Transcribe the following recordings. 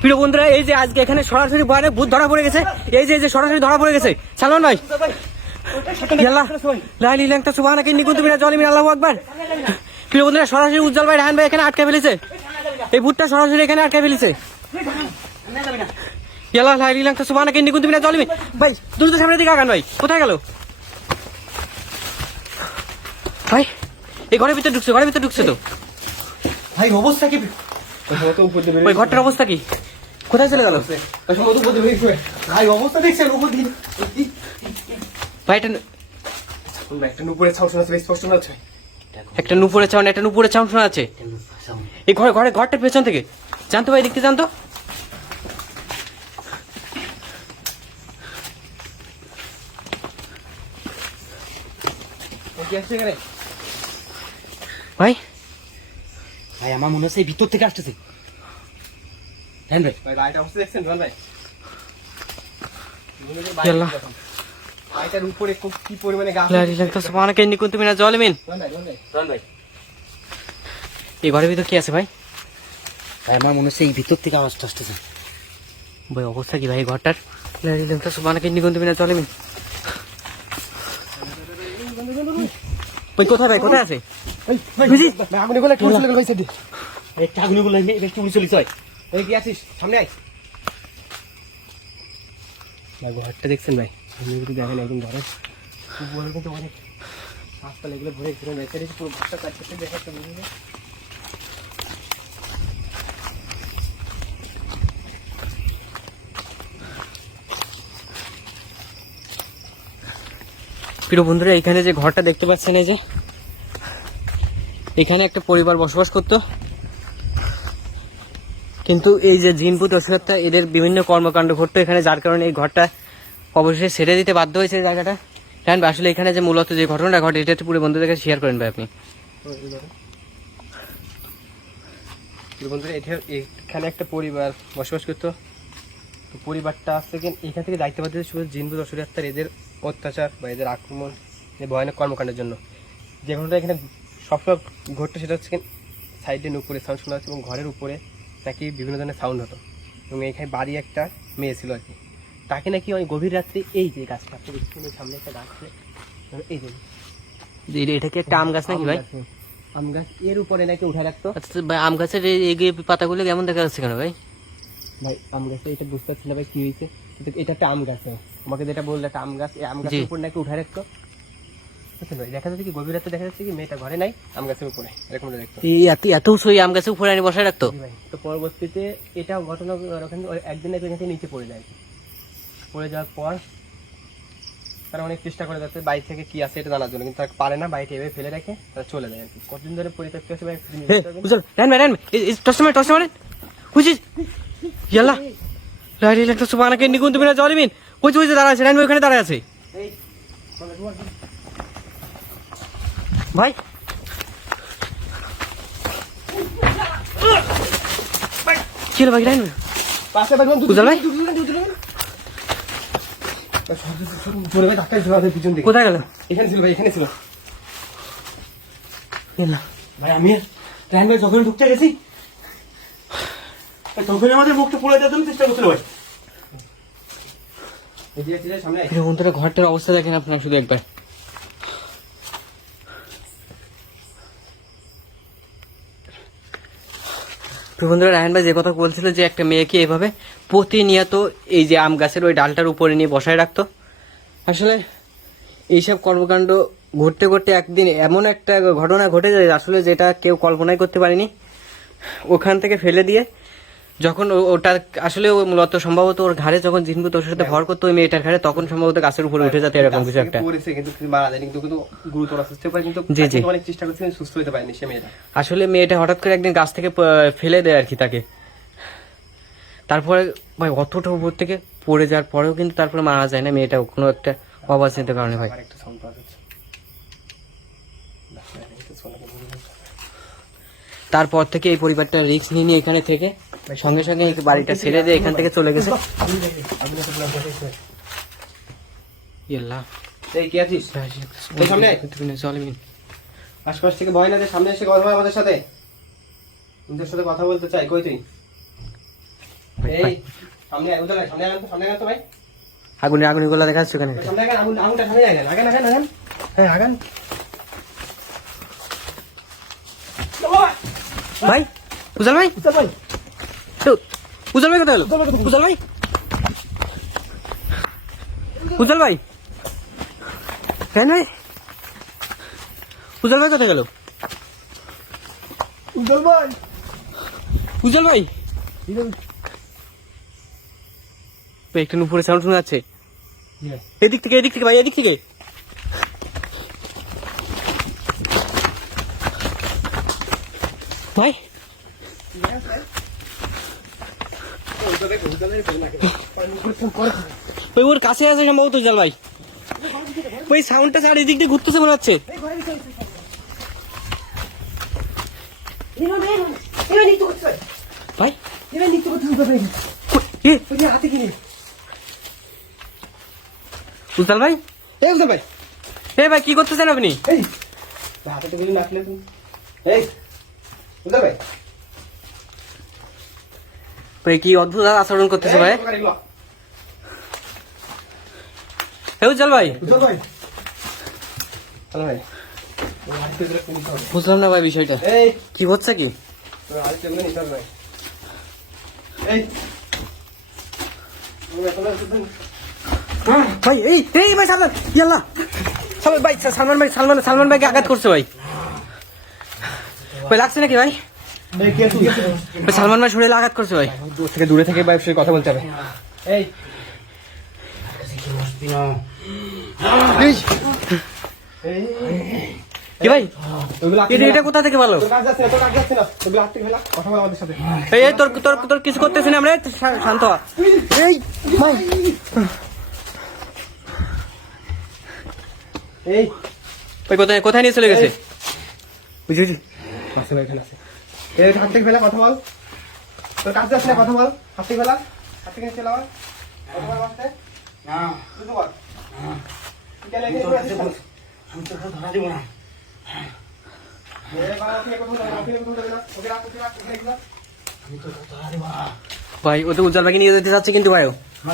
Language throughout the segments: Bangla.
প্রিয় বন্ধুরা, এই যে আজকে এখানে সরাসরি ভয়ানক ভূত ধরা পড়ে গেছে। এই যে সরাসরি ধরা পড়ে গেছে। সালমান ভাই, আল্লাহু আকবার। প্রিয় বন্ধুরা, সরাসরি উজ্জ্বল ভাই, রায়হান ভাই এখানে আটকে ফেলেছে। এই ভূতটা সরাসরি এখানে আটকে ফেলেছে। ভাই দ্রুত সামনের দিকে আগান। ভাই কোথায় গেল ভাই? এই ঘরের ভিতরে ঢুকছে তো ভাই। অবস্থা কি? ওই ঘরটার অবস্থা কি? কোথায় চলে গেল ভাই? অবস্থা দেখছেন উপর দিন ভাই? একটা নুপুরের ছাউন শোনা যাচ্ছে, স্পষ্ট শোনা যাচ্ছে। একটা নুপুরের ছাউন্ড শোনা আছে এই ঘরটার পেছন থেকে। জানতো ভাই, দেখতে জানতো। ভাই ভাই আমার মনে হচ্ছে এই ভিতর থেকে আসতেছে। হ্যাঁ ভাই, ভাই বাইরের অবস্থা দেখছেন ভাই? বাইটার উপরে কি পরিমাণে গাছ। এই ঘরের ভিতর কি আছে ভাই? ভাই আমার মনে হচ্ছে এই ভিতর থেকে আওয়াজটা আসতেছে। ভাই অবস্থা কি ভাই ঘরটার? কোথায় ভাই, কোথায় আছে? আগুনে বলে ঠোঁট চলে গেল ভাই। সাইডে একটা আগুনে বলে একটু উড়ে চলিস। হয় ওই কি আছিস? সামনে আয় ভাই। ঘরটা দেখছেন ভাই? সামনে যদি দেখেন একদম ঘরে উপরে কিন্তু অনেক গাছপালা এগুলো ভরে ঘুরে মেসে দিয়েছে। পুরো ঘরটা কাটতে দেখাচ্ছে। প্রিয় বন্ধুরা, এখানে যে ঘরটা দেখতে পাচ্ছেন, এই যে এখানে একটা পরিবার বসবাস করতো। কিন্তু এই যে জিনপুত অসুরতা, এদের বিভিন্ন কর্মকাণ্ড ঘটতো এখানে, যার কারণে এই ঘরটা অবশেষে ছেড়ে দিতে বাধ্য হয়েছে জায়গাটা। কারণ আসলে এখানে যে মূলত যে ঘটনাটা ঘটে, এটা পুরো বন্ধুদের কাছে শেয়ার করেন ভাই আপনি। বন্ধুরা, এখানে একটা পরিবার বসবাস করতো। তো পরিবারটা আসছে এখান থেকে দায়িত্ব পাচ্ছে শুধু জিনপুত অসুরতার এদের অত্যাচার বা এদের আক্রমণ, এই ভয়ানক কর্মকাণ্ডের জন্য। যে ঘটনাটা এখানে সবসময় ঘটতো সেটা হচ্ছে সাইডে নুপুরে সাউন্ড শোনা যাচ্ছে এবং ঘরের উপরে নাকি বিভিন্ন ধরনের সাউন্ড হতো। এবং এখানে বাড়ি একটা মেয়ে ছিল আর কি, তাকে নাকি ওই গভীর রাত্রে এই যে গাছটা সামনে একটা গাছ, এই যে এটা কি একটা আম গাছ নাকি ভাই? আম গাছ, এর উপরে নাকি উঠে রাখতো। আচ্ছা ভাই, আম গাছের এই পাতাগুলো কেমন দেখা যাচ্ছে কেন ভাই? ভাই আম গাছে এটা বুঝতে পারছি না ভাই কি হয়েছে, কিন্তু এটা একটা আম গাছ। আমাকে যেটা বললো একটা আম গাছ, এই আম গাছের উপর নাকি উঠে রাখতো। দেখা যাচ্ছে কি গভীর রাতে দেখা যাচ্ছে কি মেয়েটা ঘরে নাই, আম গাছের উপরে এরকম দেখতো। এত সই আম গাছের উপরে আনি বসায় রাখতো। তো পরবর্তীতে এটা ঘটনা একদিন এখান থেকে নিচে পড়ে যায়। পড়ে যাওয়ার পর তারা অনেক চেষ্টা করে যাচ্ছে বাইরে থেকে কি আছে এটা জানার জন্য, কিন্তু তারা পারে না। বাইরে এভাবে ফেলে রেখে তারা চলে যায় আর কি। কতদিন ধরে পরিত্যক্ত আছে ভাই? দাঁড়ায় আছে ভাই। কি হলো ভাই? কোথায় গেল? এখানে ছিল ভাই, এখানে ছিল ভাই। আমি রায়হান ভাই যখন ঢুকতে গেছি তখন আমাদের মুখটা পুরো দেওয়ার জন্য চেষ্টা করছিল ভাই। বন্ধুরা, ঘরটার অবস্থা দেখেন আপনারা শুধু একবার। বন্ধুরা, রায়হান ভাই যে কথা বলছিল যে একটা মেয়েকে এভাবে প্রতিনিয়ত এই যে আম গাছের ওই ডালটার উপরে নিয়ে বসায় রাখতো। আসলে এইসব কর্মকাণ্ড ঘটতে ঘটতে একদিন এমন একটা ঘটনা ঘটে যায় আসলে যেটা কেউ কল্পনাই করতে পারেনি। ওখান থেকে ফেলে দিয়ে যখন ওটা আসলে মূলত সম্ভবত ওর ঘাড়ে যখন জিনভূত ওর সাথে ভর করতো ওই মেয়েটার ঘাড়ে, তখন সম্ভবত গাছের উপরে উঠে যেত এরকম কিছু একটা। আসলে মেয়েটা হঠাৎ করে একদিন গাছ থেকে ফেলে দেয় আর কি তাকে। তারপরে ভাই অতটা উপর থেকে পড়ে যাওয়ার পরেও কিন্তু তারপরে মারা যায় না মেয়েটা, কোনো একটা অবাঞ্ছিত কারণে ভাই। তারপর থেকে এই পরিবারটা রিস্ক নিয়ে এখানে থেকে সঙ্গে সঙ্গে বাড়িটা ছেড়ে দিয়ে এখান থেকে চলে গেছে। আশপাশ থেকে ভয় না যে সামনে এসে কথা হয় আমাদের সাথে, নিজের সাথে কথা বলতে চাই। কই তুই? এই সামনে উজ্জ্বল ভাই, সামনে আগান তো ভাই। আগুনের গোলা দেখা যাচ্ছে ওখানে। সামনে আগান, আগুনটা সামনে আগান। হ্যাঁ আগান। ভাই উজ্জ্বল ভাই, উজ্জ্বল ভাই, তো, উজ্জ্বল ভাই কোথায় গেল? উজ্জ্বল ভাই, উজ্জ্বল ভাই, কেন ভাই? উজ্জ্বল ভাই কোথায় গেল? উজ্জ্বল ভাই, উজ্জ্বল ভাই, ভাই একটা উপরে সাউন্ড শোনা যাচ্ছে। এদিক থেকে ভাই, এদিক থেকে। ভাই ওই ওর কাছে আছে সম্ভবত উজ্জ্বল ভাই। ওই সাউন্ডটা আর এদিক দিয়ে ঘুরতেছে মনে হচ্ছে। ভাই কি? হাতে কিনে উজ্জ্বল ভাই, এই উজ্জ্বল ভাই, এ ভাই কি করতেছেন আপনি? এই হাতে তো গেলি নাচলে তুমি। এই উজ্জ্বল ভাই, ভাই কি অদ্ভুত আচরণ করতেছে ভাই। হে উজ্জ্বল ভাই, উজ্জ্বল ভাই, হ্যালো ভাই, বুঝলাম না ভাই বিষয়টা এই কি হচ্ছে কি? আরেকটা মিনিট নিতে হবে ভাই। এই ভাই এই এই ভাই সালমান, ইয়াল্লাহ সালমান ভাই, সালমান ভাইকে আঘাত করছে ভাই। ভাই লাগছে নাকি ভাই? ভাই সালমান ভাই শরীরে আঘাত করছে ভাই। দূরে থেকে ভাই সে কথা বলতে হবে। এই কি ভাই ওইগুলো এটা কোথা থেকে ভালো? তোর কাজ যাচ্ছে না, ওইগুলো হাত থেকে ফেলা, কথা বল আমাদের সাথে। এই এই তোর তোর তোর কিছু করতেছি না আমরা, এই শান্ত হ। এই ভাই এই ভাই কোথায় নিয়ে চলে গেছে? বুঝেছি, আছে ভাই, এখানে আছে। এই হাত থেকে ফেলা, কথা বল। তোর কাজ যাচ্ছে না, কথা বল। হাত থেকে ফেলা, হাত থেকে নিচে লাওয়া, কথা বল বাসতে না, বুঝতে বল। কি কেন এখানে বসে আছিস? আমি তো ধরা দিব না। এই বাবা তুই কথা বল, তুই কথা বল না, ওকে রাখ, এখানে গিয়ে। আমি তো ধরা দিব না ভাই। ও তো উজ্জ্বল ভাইকে নিয়ে যেতে চাচ্ছে কিন্তু ভাই,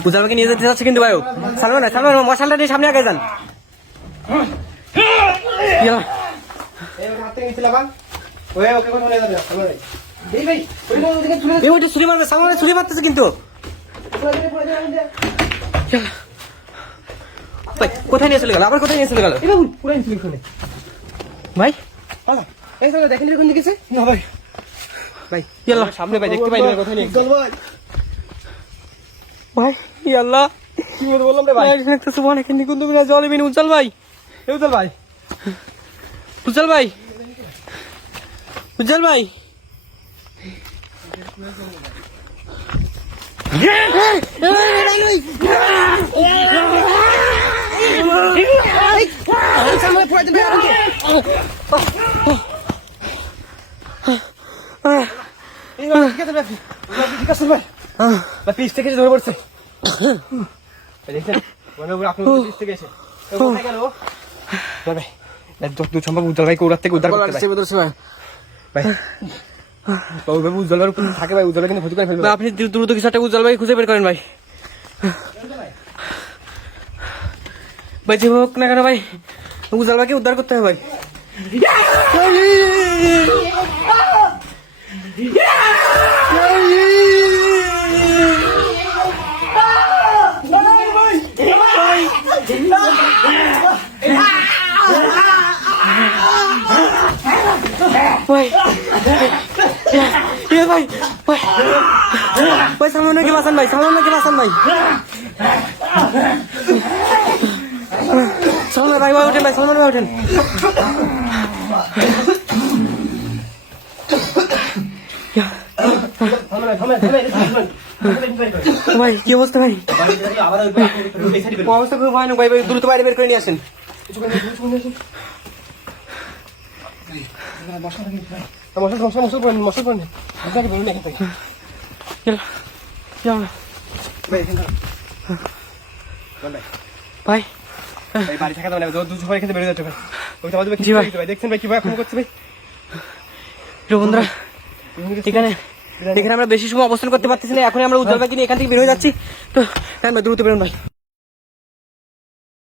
উজ্জ্বল ভাইকে নিয়ে যেতে চাচ্ছে কিন্তু ভাই। সালমান মশালটা নিয়ে সামনে আগে যান। ইয়াল্লাহ, এই ওকে হাত থেকে নিচে লাওয়া, ওকে কথা বলে যাবে না, সামনে ভাই। এই ভাই, ওই দিকে ছুরি এই ওইটা ছুরি মারবে, সালমান ছুরি মারতেছে কিন্তু। ভাই কোথায় নিয়ে চলে গেল? আবার কোথায় নিয়ে চলে গেল? এই বাবু পুরাই ছিল এখানে। ভাই আলা এই সালা দেখেন কোন দিকে গেছে? না ভাই, ভাই ইয়াল্লাহ, সামনে ভাই দেখতে পাইনি, কোথায় নিয়ে গেছে? ভাই ভাই ইয়াল্লাহ, কি বললাম রে ভাই? এখানে তো সুবহান এখানে কিন্তু বিনা জল বিন উজ্জ্বল ভাই, এই উজ্জ্বল ভাই, উজ্জ্বল ভাই, উজ্জ্বল ভাই। সামনে পুরাই দিবে আমাকে। এই ভাই ঠিক আছে ভাই, ঠিক আছে ভাই। ভাই পিছ থেকে ধরে পড়ছে। দেখছেন মনে হয় আপনার পিছ থেকে এসে কোথায় গেল? ভাই যত সম্ভব উজ্জ্বল ভাইকে ওর থেকে উদ্ধার করতে ভাই। ভাই বাবু উজ্জ্বল ভাই উপর থাকে ভাই, উজ্জ্বল কিন্তু ভর্তি করে ফেলবে। ভাই, আপনি দ্রুত কিছু একটা উজ্জ্বল ভাই খুঁজে বের করেন ভাই। ভাই যে হোক না কেন ভাই, উজ্জ্বল ভাইকে উদ্ধার করতে হবে ভাই। ভাই ভাই ভাই ভাই সালমান ভাইকে বাঁচান ভাই, সালমান ভাইকে বাঁচান ভাই। সালমান ভাই ভাই ওঠেন ভাই, সালমান ভাই ওঠেন। ভাই কি অবস্থা ভাই? অবস্থা খুব ভয়ানক ভাই, দ্রুত বাইরে বের করে নিয়ে আসেন। ভাই বাড়ি থাকা যাবে না, দু সবাই খেতে বেরোয় যাচ্ছে ভাই। ওইটা আমাদের জি ভাই। দেখছেন ভাই কিভাবে ফোন করছে ভাই। বন্ধুরা এখানে এখানে আমরা বেশি সময় অবস্থান করতে পারতেছি না, এখন আমরা উজ্জ্বল ভাইকে নিয়ে এখান থেকে বের হয়ে যাচ্ছি। তো দ্রুত বেরোন ভাই।